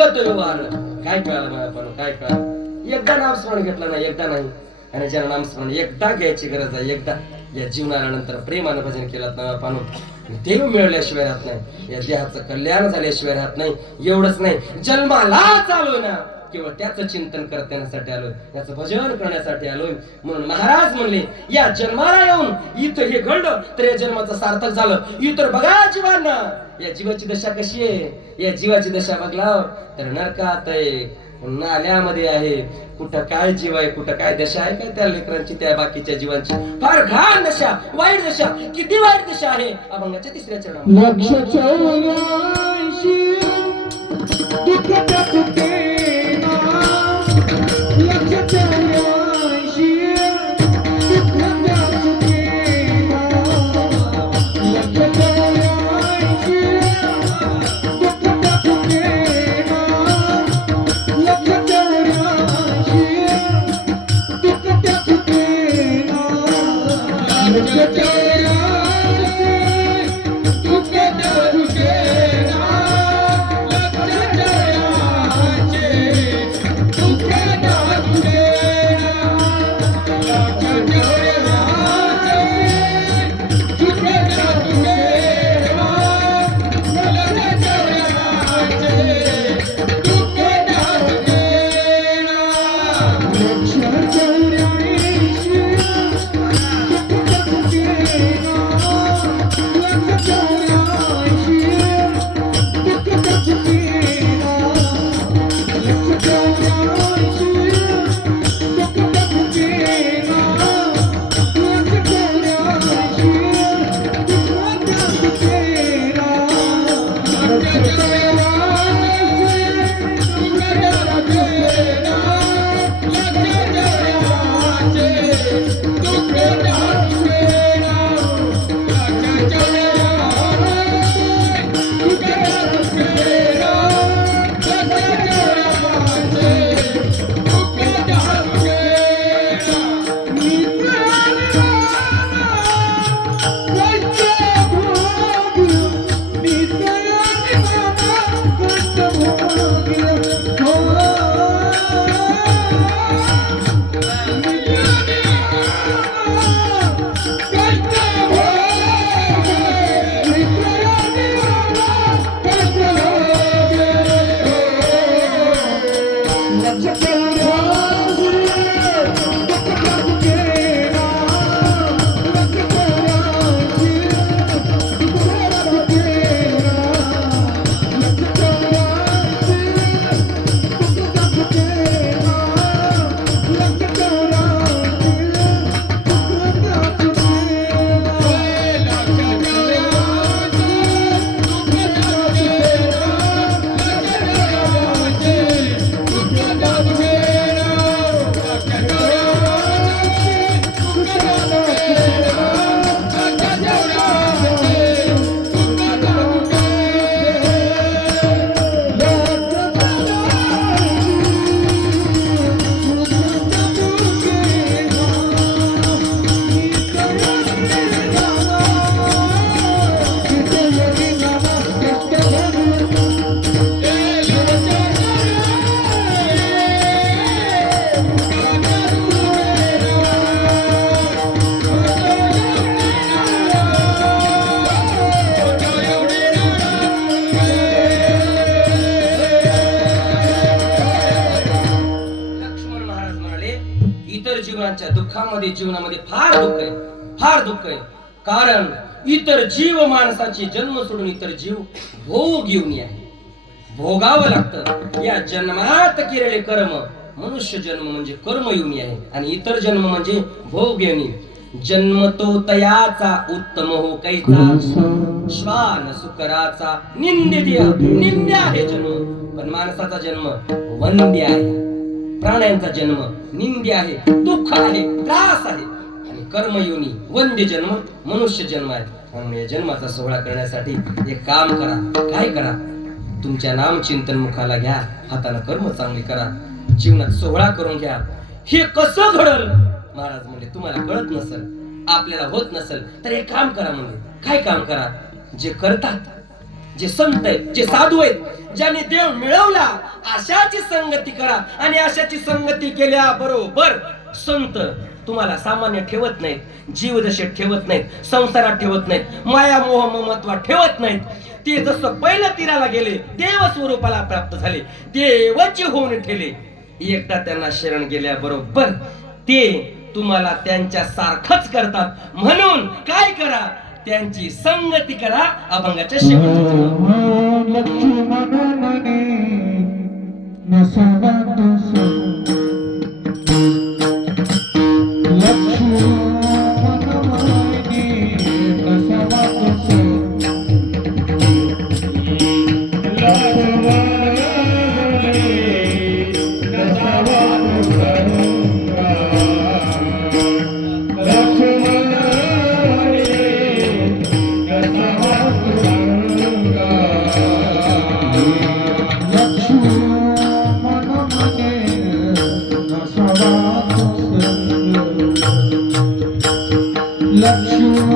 ऐकत व्यवहार काय कळालं मला पण काय कळालं? एकदा नामस्मरण घेतलं नाही एकदा नाही. आणि ज्याला नामस्मरण एकदा घ्यायची गरज आहे एकदा. या जीवनानंतर प्रेमानं भजन केलं ना पाहून देव मिळवल्याशिवाय राहत नाही. या देहाचं कल्याण झाल्याशिवाय राहत नाही. एवढंच नाही. जन्माला चालू ना. केवळ त्याचं चिंतन करत येण्यासाठी आलोय. त्याचं भजन करण्यासाठी आलोय. म्हणून महाराज म्हणले या जन्माला येऊन इथं हे घडलं तर या जन्माचं सार्थक झालं. इतर बघा जीवांना. या जीवाची दशा कशी आहे? या जीवाची दशा बघलाव तर नरकात आहे. नाल्यामध्ये आहे. कुठं काय जीव आहे कुठं काय दशा आहे काय त्या लेकरांची त्या बाकीच्या जीवांची? फार घाण दशा वाईट दशा किती वाईट दशा आहे? अभंगाच्या तिसऱ्या चरणामध्ये. कारण इतर जीव माणसाची जन्म सोडून इतर जीव भोग घेऊन आहे भोगावं लागतं. या जन्मात केलेले कर्म मनुष्य जन्म म्हणजे कर्म येऊनी आहे आणि इतर जन्म म्हणजे भोग येऊनी जन्म तो तयाचा उत्तम हो कैसा. श्वान सुकराचा निंद्य निंद्य आहे जन्म. पण माणसाचा जन्म वंद्य आहे. प्राण्यांचा जन्म निंद्य आहे. दुःख आहे. त्रास आहे. कर्मयोनी वंद्य जन्म मनुष्य जन्म आहे म्हणून या जन्माचा सोहळा करण्यासाठी एक काम करा. काय करा? तुमच्या नाम चिंतन मुखाला घ्या हाताला कर्म चांगली करा. जीवनात सोहळा करून घ्या. हे कसं घडल? महाराज म्हणजे तुम्हाला कळत नसल आपल्याला होत नसल तर हे काम करा म्हणजे काय काम करा? जे करतात जे संत आहेत जे साधू आहेत ज्याने देव मिळवला अशाची संगती करा. आणि अशाची संगती केल्या बरोबर संत तुम्हाला सामान्य ठेवत नाहीत जीव ठेवत नाहीत संसारात ठेवत नाहीत माया मोह ममत्वात ठेवत नाहीत. ते जसं पहिल्या तीराला गेले देव स्वरूपाला प्राप्त झाले देवचे होऊन ठेले एकदा त्यांना शरण गेल्याबरोबर ते तुम्हाला त्यांच्या सारखंच करतात. म्हणून काय करा? त्यांची संगती करा अभंगाच्या शेवटी. love you.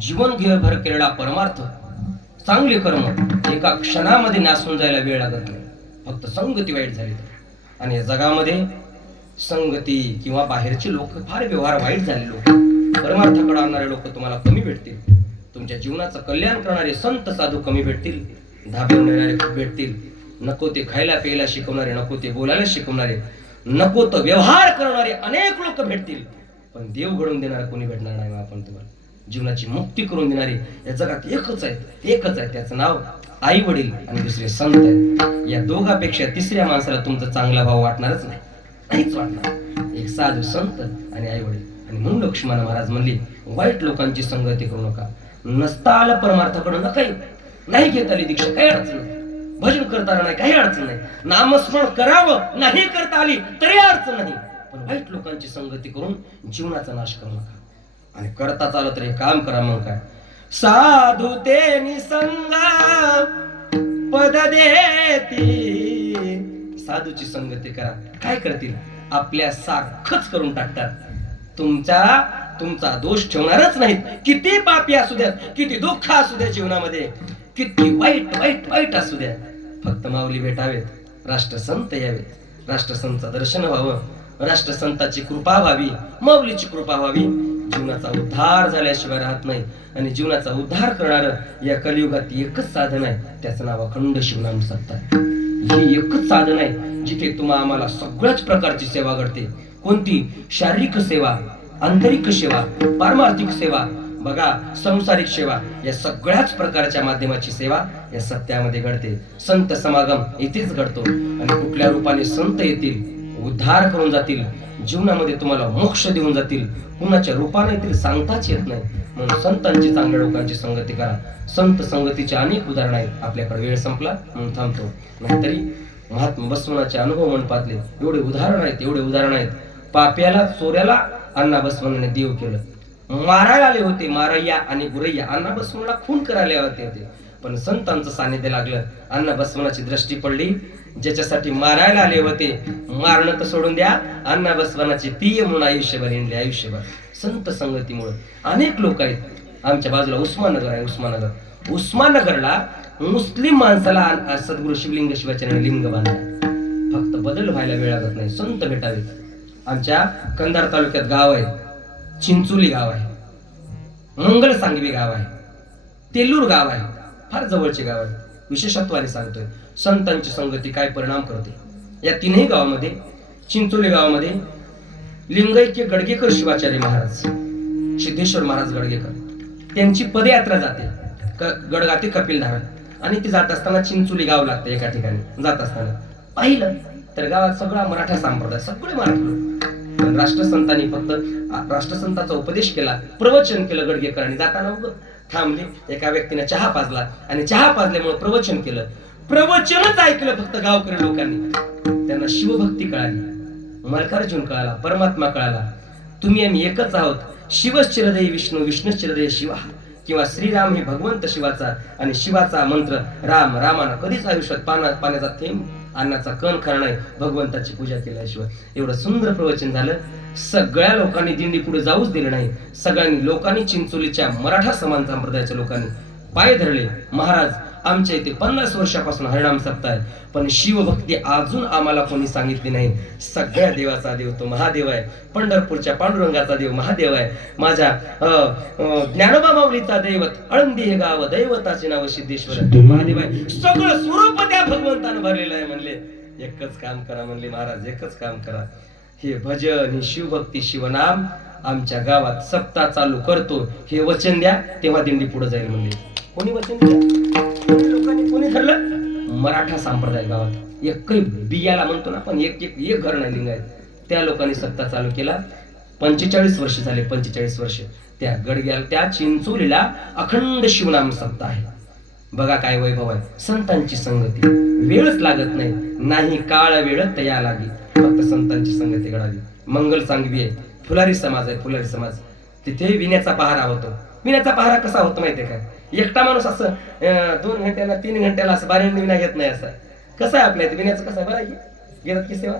जीवन घेभर केलेला परमार्थ चांगले कर्म एका क्षणामध्ये नासून जायला वेळ लागत नाही. फक्त संगती वाईट झाली तर. आणि जगामध्ये संगती किंवा बाहेरचे लोक फार व्यवहार वाईट झाले लोक परमार्थाकडे आणणारे लोक तुम्हाला कमी भेटतील. तुमच्या जीवनाचं कल्याण करणारे संत साधू कमी भेटतील. धाब्यावर नेणारे खूप भेटतील. नको ते खायला प्यायला शिकवणारे नको ते बोलायला शिकवणारे नको तो व्यवहार करणारे अनेक लोक भेटतील. पण देव घडवून देणारा कोणी भेटणार नाही आपण तुम्हाला. जीवनाची मुक्ती करून देणारे या जगात एकच आहे एकच आहे त्याचं नाव आई वडील आणि दुसरे संत आहेत. या दोघापेक्षा तिसऱ्या माणसाला तुमचा चांगला भाव वाटणारच नाही. नाहीच वाटणार एक साधू संत आणि आई वडील. आणि म्हणून लक्ष्मण महाराज म्हणले वाईट लोकांची संगती करू नका. नसता आलं परमार्थाकडे नका नाही घेत आली दीक्षा काही अडचण नाही. भजन करताना नाही काही अडचण नाही. नामस्मरण करावं नाही करता आली तरी अडचण नाही. पण वाईट लोकांची संगती करून जीवनाचा नाश करू नका. आणि करता चालत रे काम करा मग काय. साधू ते निसंग पद देती. साधूची संगती करा. काय करतील? आपल्या साखच करून टाकतात. तुमचा तुमचा दोष ठेवणारच नाहीत. किती पापी असू द्यात किती दुःख असू द्या जीवनामध्ये. किती वाईट वाईट वाईट असू द्या फक्त माऊली भेटावेत राष्ट्रसंत यावेत. राष्ट्रसंतचं दर्शन व्हावं. राष्ट्रसंताची कृपा व्हावी. माऊलीची कृपा व्हावी. जीवनाचा उद्धार झाल्याशिवाय राहत नाही आणि जीवनाचा उद्धार करणार या कलियुगात एकच साधन आहे त्याचं नाव अखंड शिवनाम सत्ता ही एकच साधन आहे जिथे तुम्हा आम्हाला सगळ्याच प्रकारची सेवा घडते. कोणती? शारीरिक सेवा आंतरिक सेवा पारमार्थिक सेवा बघा संसारिक सेवा या सगळ्याच प्रकारच्या माध्यमाची सेवा या सत्यामध्ये घडते. संत समागम इथेच घडतो आणि कुठल्या रूपाने संत येतील उद्धार करून जातील. जीवनामध्ये तुम्हाला मोक्ष देऊन जातील. कुणाच्या रूपाने तरी सांगताच येत नाही. म्हणून संतांची चांगल्या लोकांची संगती करा. संत संगतीचे अनेक उदाहरण आहेत. आपल्याकडे वेळ संपला म्हणून थांबतो. नाहीतरी महात्मा बसवनाचे अनुभव मंडपातले एवढे उदाहरण आहेत एवढे उदाहरण आहेत. पाप्याला चोऱ्याला अण्णा बसवनाने देव केलं. मारायला आले होते मारय्या आणि गुरय्या अण्णा बसवनाला खून करायला होते होते. पण संतांचं सानिध्य लागलं. अण्णा बसवनाची दृष्टी पडली. ज्याच्यासाठी मारायला आले होते मारणं तर सोडून द्या. अण्णा बसवानाचे पिय म्हणून आयुष्यभर हिंडले आयुष्यभर. संत संगतीमुळे. अनेक लोक आहेत. आमच्या बाजूला उस्माननगर आहे उस्माननगर. उस्माननगरला मुस्लिम माणसाला सद्गुरु सद्गुरू शिवलिंग शिवाचार्याने लिंग बांधला. फक्त बदल व्हायला वेळ लागत नाही. संत भेटावेत. आमच्या कंधार तालुक्यात गाव आहे. चिंचोली गाव आहे. मंगल सांगवी गाव आहे. तेलूर गाव आहे. फार जवळचे गाव आहे. विशेषत्वाने सांगतोय. संतांची संगती काय परिणाम करते? या तीनही गावामध्ये चिंचोली गावामध्ये लिंगैक्य गडगेकर शिवाचार्य महाराज सिद्धेश्वर महाराज गडगेकर त्यांची पदयात्रा जाते. क- गडगाते कपिल धारण. आणि ती जात असताना चिंचोली गाव लागते एका ठिकाणी. जात असताना. पाहिलं तर गावात सगळा मराठा संप्रदाय सगळे मराठी राष्ट्रसंतांनी फक्त राष्ट्रसंताचा उपदेश केला प्रवचन केलं गडगेकरांनी. जाताना थांबले एका व्यक्तीने चहा पाजला. आणि चहा पाजल्यामुळे प्रवचन केलं. प्रवचनच ऐकलं फक्त गावकरी लोकांनी. त्यांना शिवभक्ती कळाली. मल्कार्जुन कळाला परमात्मा कळाला. तुम्ही आम्ही एकच आहोत. शिवश्चिरदय विष्णू विष्णुश्चिरदय शिवा. किंवा श्रीराम हे भगवंत शिवाचा आणि शिवाचा मंत्र राम रामानं कधीच आयुष्यात पाना पाण्याचा थेंब अन्नाचा कण खरा नाही. भगवंताची पूजा केल्याशिवाय एवढं सुंदर प्रवचन झालं. सगळ्या लोकांनी दिंडी पुढे जाऊच दिलं नाही. सगळ्यांनी लोकांनी चिंचोलीच्या मराठा समान संप्रदायाच्या लोकांनी पाय धरले. महाराज आमच्या इथे पन्नास वर्षापासून हरिणाम सप्ताह आहे. पण शिवभक्ती अजून आम्हाला कोणी सांगितली नाही. सगळ्या देवाचा देव तो महादेव आहे. पंढरपूरच्या पांडुरंगाचा देव महादेव आहे. माझ्या ज्ञानोबा माऊलीचा दैवत अळंदी हे गाव दैवताचे नाव सिद्धेश्वर महादेव आहे. सगळं स्वरूप त्या भगवंतानं भरलेलं आहे म्हणले. एकच काम करा म्हणले महाराज एकच काम करा. हे भजन ही शिवभक्ती शिवनाम आमच्या गावात सप्ताह चालू करतो. हे वचन द्या तेव्हा दिंडी पुढे जाईल म्हणले. कोणी वचन द्या लोकांनी कोणी धरलं? मराठा संप्रदाय गावात. एकही बियाला म्हणतो ना पण एक एक एक घर नाही लिंगायत. त्या लोकांनी सत्ता चालू केला. पंचेचाळीस वर्ष झाले पंचेचाळीस वर्ष. त्या गडग्याला त्या चिंचोलीला अखंड शिवनाम सत्ता आहे. बघा काय वैभव आहे. संतांची संगती. वेळच लागत नाही. नाही काळ वेळ तया लागी. फक्त संतांची संगती घडावी. मंगल सांगवी आहे. फुलारी समाज आहे फुलारी समाज. तिथे विण्याचा पहारा होतो. विण्याचा पहारा कसा होतो माहितीये का? एकटा माणूस असं दोन घंट्याला तीन घंट्याला असं बारीने विना घेत नाही असं. कसं आहे आपल्या इथे? विण्याचं कसं आहे? बरं आहे की? घेतात की सेवा?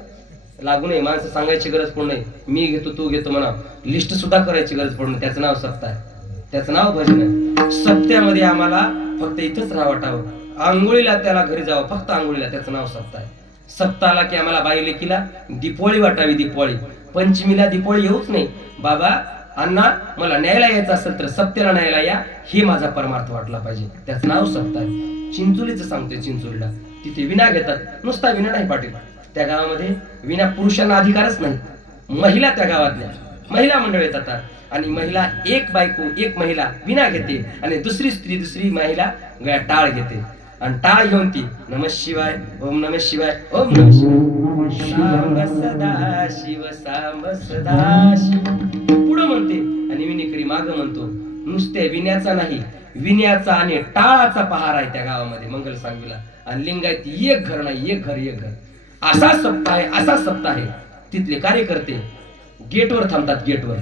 लागू नये माणसं सांगायची गरज पडू नये. मी घेतो तू घेतो म्हणा. लिस्ट सुद्धा करायची गरज पडू नये. त्याचं नाव सप्ता आहे. त्याचं नाव भजन आहे. सप्त्यामध्ये आम्हाला फक्त इथंच राहावटावं आंघोळीला त्याला घरी जावं. फक्त आंघोळीला त्याचं नाव सप्ता आहे. सप्ताला की आम्हाला बाई लेकीला दिपोळी वाटावी दिपोळी पंचमीला दिपोळी येऊच नाही. बाबा अण्णा मला न्यायला यायचं असेल तर सप्त्याला न्यायला या. हे माझा परमार्थ वाटला पाहिजे. त्याचं नाव सप्ताह आहे चिंचोलीचं सांगतोय चिंचोलीला. तिथे विना घेतात. नुसता विना नाही पाटील त्या गावामध्ये विना पुरुषांना अधिकारच नाही. महिला त्या गावातल्या महिला मंडळ येतात आणि महिला एक बायको एक महिला विना घेते. आणि दुसरी स्त्री दुसरी महिला टाळ घेते. आणि टाळ घेऊन ती नम शिवाय ओम नम शिवाय ओम नम शिवाय. सांब सदा शिव सांब सदा शिव. म्हणते. आणि विनेकरी माग म्हणतो नुसते विण्याचा नाही विण्याचा आणि टाळाचा पहार आहे त्या गावामध्ये मंगल सांगवीला. आणि लिंगायत एक घर नाही एक घर एक घर. असा सप्ताह आहे असा सप्ताह आहे. तिथले कार्यकर्ते गेटवर थांबतात गेटवर.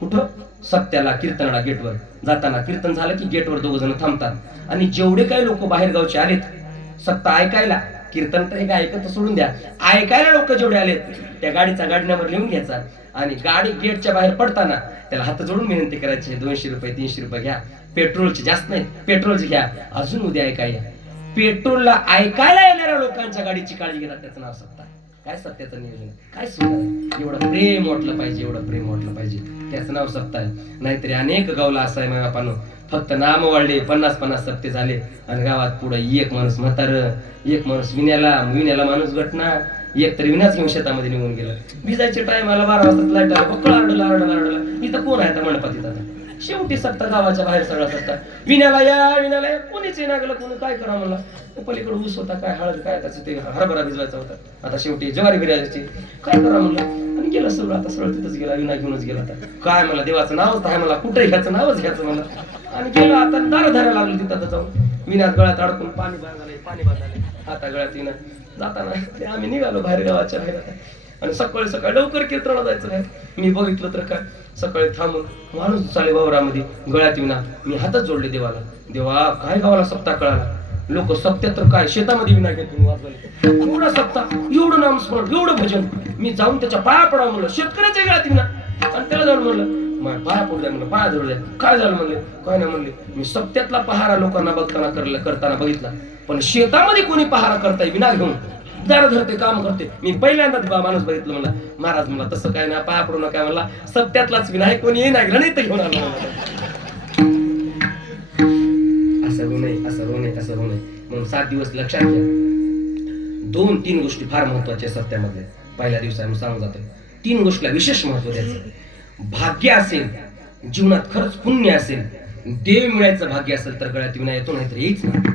कुठं? सत्याला कीर्तनाला गेटवर. जाताना कीर्तन झालं की गेटवर दोघ जण थांबतात. आणि जेवढे काही लोक बाहेर गावचे आलेत सत्ता ऐकायला कीर्तन तर एक ऐकत सोडून द्या. ऐकायला लोक जेवढे आलेत त्या गाडीचा गाडी नंबर लिहून घ्यायचा. आणि गाडी गेटच्या बाहेर पडताना त्याला हात जोडून विनंती करायची दोनशे रुपये तीनशे रुपये घ्या. पेट्रोलचे जास्त नाही पेट्रोलचे घ्या. अजून उद्या ऐकाय पेट्रोलला ऐकायला येणाऱ्या लोकांच्या गाडीची काळजी घेतात त्याचं नाव सत्ता आहे. काय सत्याचं नियोजन? काय सुद्धा एवढं प्रेम वाटलं पाहिजे एवढं प्रेम वाटलं पाहिजे. त्याचं नाव सत्ता आहे. नाहीतरी अनेक गावला असं आहे बापानो. फक्त नाम वाढले पन्नास पन्नास सत्ते झाले. आणि गावात पुढे एक माणूस म्हातार एक माणूस विण्याला विण्याला माणूस घटना. एक तरी विनाच घेऊन शेतामध्ये निघून गेलं. विजायचे टायमाला बारा वाजता लाइट आला. बक्कळ आरडला आरडला आरडला. इथं कोण आहे आता मंडपात तिथं शेवटी सत्ता गावाच्या बाहेर सगळा सत्ता. विण्याला या विण्याला या. कोणीच येणार गेलं कोणी काय करा म्हणला? पलीकडे ऊस होता काय हळद काय त्याचं ते हरभरा भिजवायचा होता. आता शेवटी ज्वारी भिरायची काय करा म्हणलं? आणि गेलं सगळं आता सरळ तिथंच गेला विना घेऊनच गेला आता. काय मला देवाचं नावच आहे मला कुठे घ्यायचं नावच घ्यायचं मला आणि गेलो आता दार धरायला लागलो तिथं आता जाऊन. विनात गळ्यात अडकून पाणी बांधाले पाणी बांधाले आता गळ्यात येणं जाताना ते आम्ही निघालो बाहेर गावाच्या बाहेर आणि सकाळी सकाळी लवकर कीर्तनाला जायचं काय मी बघितलं तर काय? सकाळी थांबून माणूस चाले वावरामध्ये गळ्यात विना मी हातच जोडले देवाला. देवा काय गावाला सप्ताह कळाला? लोक सप्त्यात तर काय? शेतामध्ये विना घेऊन वाजवले. एवढा सप्ताह एवढं नामस्मरण एवढं भजन. मी जाऊन त्याच्या पाया पडा म्हणलं. शेतकऱ्याच्या गळ्यात विना आणि त्याला जाऊन म्हणलं माझ्या पाया पडू द्या म्हणलं पाया जोडू द्या काय झालं म्हणले? काय नाही म्हणले. मी सप्त्यातला पहारा लोकांना बघताना करला करताना बघितला. पण शेतामध्ये कोणी पहारा करताय विना घेऊन दार धरते काम करते. मी पहिल्यांदाच बा माणूस बघितलं म्हणला. महाराज म्हणला तसं काय ना पाया पडू नका म्हणला. सत्यातलाच विनायक कोणी येणार गणित घेऊन आलो असं होऊ नये असं होऊ नये असं होऊ नये. म्हणून सात दिवस लक्षात घ्या दोन तीन गोष्टी फार महत्त्वाच्या आहेत सत्यामध्ये पहिल्या दिवसा सांगू सांगून जातो. तीन गोष्टीला विशेष महत्त्व द्यायचं. भाग्य असेल जीवनात खरंच पुण्य असेल देव मिळायचं भाग्य असेल तर गळ्यात विना येतो नाही तर येईच ना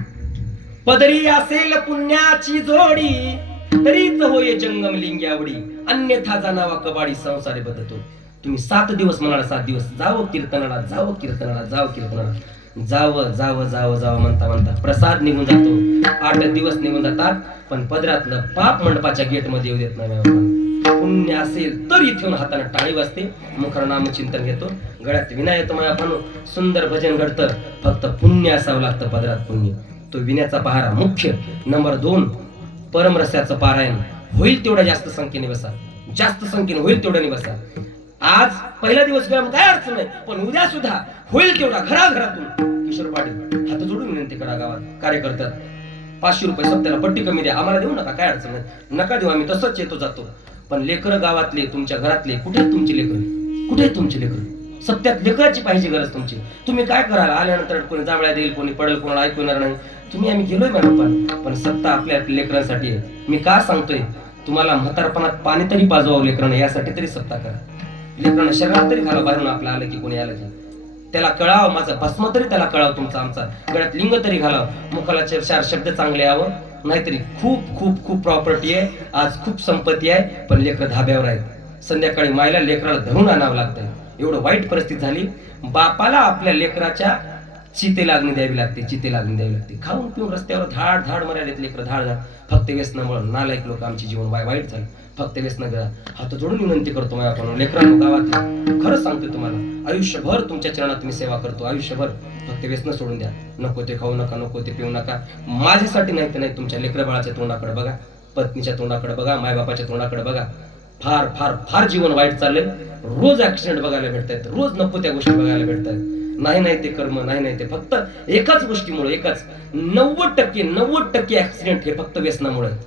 पदरी असेल पुण्याची जोडी तरीच होय जंगम लिंगी आवडी अन्यथा जाणावा कबाडी संसारे बदलतो. तुम्ही सात दिवस म्हणाला सात दिवस जावं कीर्तनाला जावं कीर्तनाला जावं कीर्तनाला. जावं जावं जावं जावं म्हणता म्हणता प्रसाद निघून जातो. आठ दिवस निघून जातात पण पदरातलं पाप मंडपाच्या गेटमध्ये येऊ देत नाही पुण्य असेल तर इथून हाताने टाळी वाजते. मुखर नामचिंतन घेतो. गळ्यात विना येतो सुंदर भजन घडतं. फक्त पुण्य असावं लागतं पदरात पुण्य. तो विण्याचा पहारा मुख्य. नंबर दोन परमरस्याचं पारायण. होईल तेवढ्या जास्त संख्येने बसा. जास्त संख्येने होईल तेवढ्याने बसा. आज पहिला दिवस गेला काय अडचण नाही पण उद्या सुद्धा होईल तेवढा घराघरातून. किशोर पाटील हात जोडून विनंती करा गावात. कार्यकर्त्यात पाचशे रुपये सप्त्याला पट्टी कमी द्या. आम्हाला देऊ नका काय अडचण नाही. नका देऊ आम्ही तसंच येतो जातो. पण लेकरं गावातले तुमच्या घरातले कुठे तुमचे लेकर? कुठे आहेत लेकर? सत्यात लेकराची पाहिजे गरज तुमची. तुम्ही काय कराल? आल्यानंतर कोणी जांभळ्या देईल कोणी पडेल कोणाला ऐकू येणार नाही. तुम्ही आम्ही गेलोय मॅडम पण. पण सत्ता आपल्या लेकरांसाठी आहे. मी का सांगतोय? तुम्हाला म्हातारपणात पाणी तरी पाजवावं लेकरांना यासाठी तरी सत्ता करा. लेकरांना शरीरात तरी घाला बाहेरून आपलं आलं की कोणी आलं की. त्याला कळाव माझं भस्म तरी त्याला कळाव तुमचा आमचा. गळ्यात लिंग तरी घालावं. मुखाला चार शब्द चांगले यावं. नाहीतरी खूप खूप खूप प्रॉपर्टी आहे. आज खूप संपत्ती आहे पण लेकर धाब्यावर आहेत. संध्याकाळी मायला लेकराला धरून आणावं लागतंय. एवढं वाईट परिस्थिती झाली. बापाला आपल्या लेकराच्या चिते लागणी द्यावी लागते चिते लागणी द्यावी लागते. खाऊन पिऊन रस्त्यावर धाड धाड मर्यादेत लेकरं धाड धाड फक्त व्यसनामुळे नालायक लोक आमचे जीवन वाय वाईट झालं. फक्त व्यसन करा हात जोडून विनंती करतो माझ्या आपण लेकरांनो गावात खरंच सांगतो तुम्हाला. आयुष्यभर तुमच्या चरणात मी सेवा करतो. आयुष्यभर फक्त व्यसन सोडून द्या. नको ते खाऊ नका नको ते पिऊ नका. माझ्यासाठी नाही तर नाही तुमच्या लेकर बाळाच्या तोंडाकडे बघा. पत्नीच्या तोंडाकडे बघा मायबापाच्या तोंडाकडे बघा. फार फार फार जीवन वाईट चाललंय. रोज ऍक्सिडेंट बघायला भेटतायत. रोज नको त्या गोष्टी बघायला भेटतायत. नाही नाही ते कर्म नाही नाही ते. फक्त एकाच गोष्टीमुळे एकाच नव्वद टक्के नव्वद टक्के ऍक्सिडेंट हे फक्त व्यसनामुळे आहेत.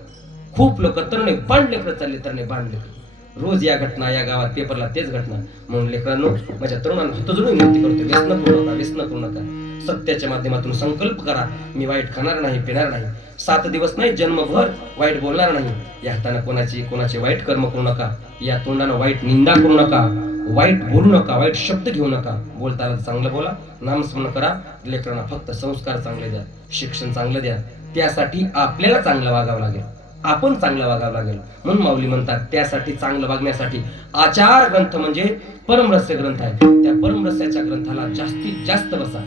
खूप लोक तरणे बांड लेकर चालले तरणे बांड लेकर. रोज या घटना या गावात पेपरला तेच घटना. म्हणून लेकरांनो माझ्या तरुणांना हात जोडून विनंती करतो व्यसन करू नका व्यसन करू नका. सत्याच्या माध्यमातून संकल्प करा. मी वाईट खाणार नाही पिणार नाही. सात दिवस नाही जन्मभर वाईट बोलणार नाही. या हाताने कोणाची कोणाचे वाईट कर्म करू नका. या तोंडानं वाईट निंदा करू नका. वाईट बोलू नका वाईट शब्द घेऊ नका. बोलताना चांगलं बोला नामस्मरण करा. लेकरांना फक्त संस्कार चांगले द्या शिक्षण चांगलं द्या. त्यासाठी आपल्याला चांगलं वागावं लागेल. आपण चांगलं वागावं लागेल. म्हणून माऊली म्हणतात त्यासाठी चांगलं वागण्यासाठी आचार ग्रंथ म्हणजे परमरस्य ग्रंथ आहे. त्या परमरस्याच्या ग्रंथाला जास्तीत जास्त बसा.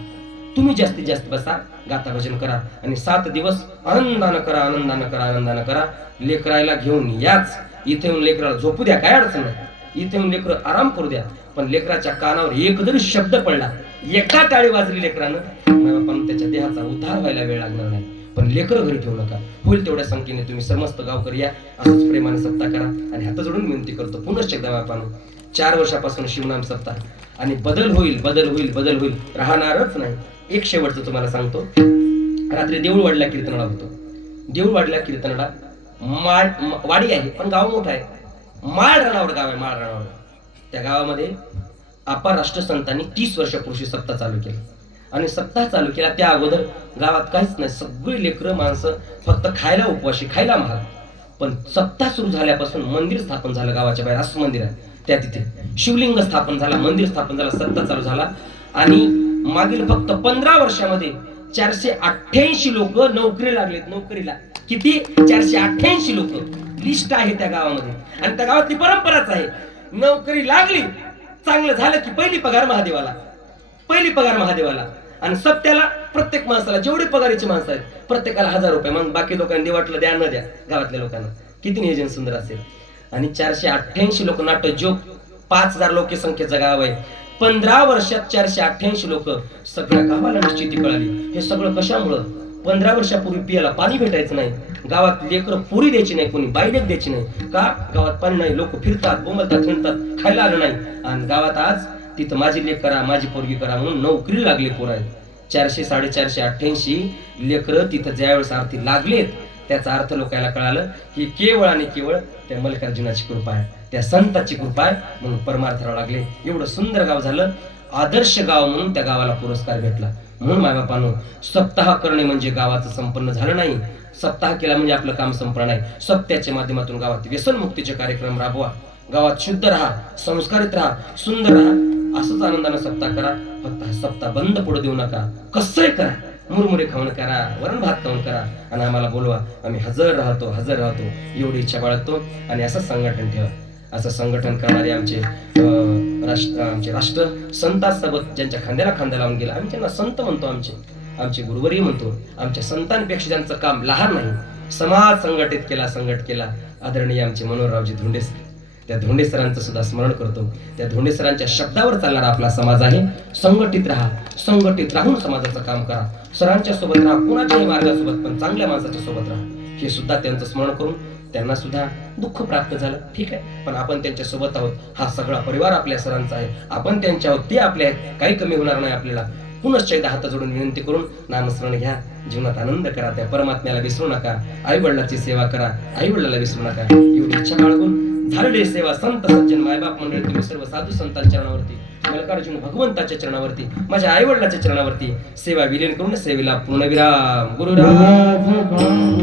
तुम्ही जास्तीत जास्त बसा गाता भजन करा आणि सात दिवस आनंदानं करा आनंदानं करा आनंदानं करा. लेकरायला घेऊन याच. इथे येऊन लेकराला झोपू द्या काय अडचण नाही. इथे येऊन लेकर आराम करू द्या. पण लेकराच्या कानावर एक जरी शब्द पडला. एका टाळी वाजली लेकरानं. पण त्याच्या देहाचा उद्धार व्हायला वेळ लागणार नाही. पण लेकर घरी ठेवू नका होईल तेवढ्या संख्येने तुम्ही समस्त गावकरी या असंच प्रेमाने सत्ता करा. आणि हात जोडून विनंती करतो पुनश्च एकदा बापानो चार वर्षापासून शिवनाम सत्ता आणि बदल होईल बदल होईल बदल होईल राहणारच नाही. एक शेवटचं तुम्हाला सांगतो. रात्री देऊळवाडीला कीर्तनाला होतो. देऊळवाडीला कीर्तनाला माळ वाडी आहे पण गाव मोठं आहे. माळ राणावर गाव आहे माळ राणावर त्या गावामध्ये आपा राष्ट्रसंतांनी तीस वर्षापूर्वी सत्ता चालू केली. आणि सत्ता चालू केला. त्या अगोदर गावात काहीच नाही. सगळी लेकरं माणसं फक्त खायला उपवाशी खायला महाग. पण सत्ता सुरू झाल्यापासून मंदिर स्थापन झालं गावाच्या बाहेर. असं मंदिर आहे. त्या तिथे शिवलिंग स्थापन झाला मंदिर स्थापन झाला सत्ता चालू झाला. आणि मागील फक्त पंधरा वर्षामध्ये चारशे अठ्ठ्याऐंशी लोक नोकरी लागलेत. नोकरीला किती? चारशे अठ्ठ्याऐंशी लोक. लिस्ट आहे त्या गावामध्ये. आणि त्या गावातली परंपराच आहे. नोकरी लागली. चांगलं झालं की पहिली पगार महादेवाला. पहिली पगार महादेवाला. आणि सत्याला प्रत्येक माणसाला जेवढे पगारीची माणसं आहेत प्रत्येकाला हजार रुपये. मग बाकी लोकांनी वाटलं द्या न द्या गावातल्या लोकांना. किती नियोजन सुंदर असेल? आणि चारशे अठ्ठ्याऐंशी लोक नाट्य जोग पाच हजार लोकसंख्येचं गाव आहे. पंधरा वर्षात चारशे अठ्ठ्याऐंशी लोक सगळ्या गावाला निश्चिती कळाली. हे सगळं कशामुळं? पंधरा वर्षापूर्वी पियाला पाणी भेटायचं नाही. गावात लेकर पुरी द्यायची नाही कोणी बायलेक द्यायची नाही. का? गावात पाणी नाही. लोक फिरतात बोंबलतात फिरतात खायला आलं नाही. आणि गावात आज तिथं माझी लेख करा माझी पोरगी करा म्हणून नोकरी लागली पोर. आहेत चारशे साडेचारशे अठ्ठ्याऐंशी लेकरं तिथं ज्यावेळेस आरती लागलेत त्याचा अर्थ लोकांना कळालं ही केवळ आणि केवळ त्या मल्लिकार्जुनाची कृपा आहे. त्या संताची कृपा आहे म्हणून परमार्थाला लागले. एवढं सुंदर गाव झालं आदर्श गाव म्हणून त्या गावाला पुरस्कार भेटला. म्हणून मायबापानो सप्ताह करणे म्हणजे गावाचं संपन्न झालं नाही. सप्ताह केला म्हणजे आपलं काम संपलं नाही. सप्त्याच्या माध्यमातून गावात व्यसनमुक्तीचे कार्यक्रम राबवा. गावात शुद्ध राहा संस्कारित राहा सुंदर राहा. असंच आनंदानं सप्ताह करा फक्त हा सप्ताह बंद पडू देऊ नका. कसंही करा मुरमुरे खाऊन करा वरण भात खाऊन करा. आणि आम्हाला बोलवा आम्ही हजर राहतो हजर राहतो. एवढी इच्छा बाळगतो आणि असं संघटन ठेवा. असं संघटन करणारे आमचे राष्ट्र आमचे राष्ट्र संतांसोबत ज्यांच्या खांद्याला खांदा लावून गेला आम्ही त्यांना संत म्हणतो आमचे. आमचे गुरुवरही म्हणतो आमच्या संतांपेक्षा ज्यांचं काम लहान नाही समाज संघटित केला संघट केला. आदरणीय आमचे मनोहररावजी धोंडे त्या धोंडे सरांचं सुद्धा स्मरण करतो. त्या धोंडे सरांच्या शब्दावर चालणारा आपला समाज आहे. संघटित राहा. संघटित राहून समाजाचं काम करा. सरांच्या सोबत राहा. कुणाच्याही मार्गासोबत पण चांगल्या माणसाच्या सोबत राहा. हे सुद्धा त्यांचं स्मरण करून त्यांना सुद्धा दुःख प्राप्त झालं. ठीक आहे? पण आपण त्यांच्यासोबत आहोत. हा सगळा परिवार आपल्या सरांचा आहे. आपण त्यांच्या आहोत ते आपले आहेत काही कमी होणार नाही आपल्याला. पुनश्च एकदा हात जोडून विनंती करून नामस्मरण घ्या. जीवनात आनंद करा. त्या परमात्म्याला विसरू नका. आई वडिलाची सेवा करा. आई वडिलाला विसरू नका. एवढी इच्छा बाळगून झालेली सेवा संत सज्जन मायबाप मंडळ तुम्ही सर्व साधू संतांच्या चरणावरती मल्लिकार्जुन भगवंताच्या चरणावरती माझ्या आई वडिलाच्या चरणावरती सेवा विलीन करून सेवेला पूर्णविराम गुरुराम.